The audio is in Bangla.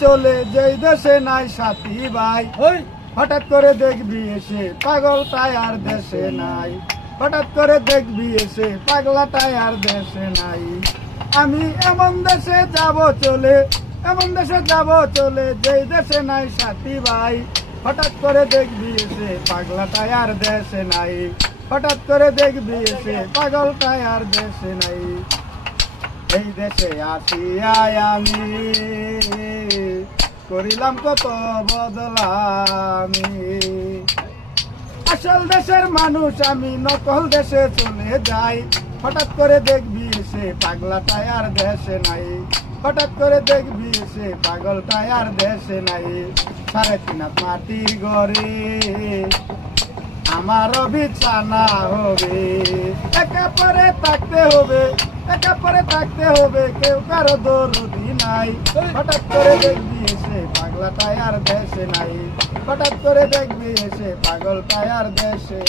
চলে যেই দেশে নাই সাথী ভাই হঠাৎ করে দেখবি এসে পাগলটাই আর দেশে নাই হঠাৎ করে দেখবি এসে পাগলাটাই আর দেশে নাই আমি এমন দেশে যাব চলে এমন দেশে যাব চলে যেই দেশে নাই সাথী ভাই হঠাৎ করে দেখবি এসে পাগলাটাই আর দেশে নাই হঠাৎ করে দেখবি এসে পাগলটাই আর দেশে নাই এই দেশে আসিয়াই আমি করিলাম কত বদলামি আসল দেশের মানুষ আমি নকল দেশে চলে যাই হঠাৎ করে দেখবি এসে পাগলাটাই আর দেশে নাই হঠাৎ করে দেখবি এসে পাগলটাই আর দেশে নাই 3.5 হাত মাটির ঘরে আমার বিছানা হবে একা পরে থাকতে হবে একা পরে থাকতে হবে কেউ কারো দরদি নাই হঠাৎ করে দেখবি এসে পাগলাটাই আর দেশে নাই হঠাৎ করে দেখবি এসে পাগলটাই আর দেশে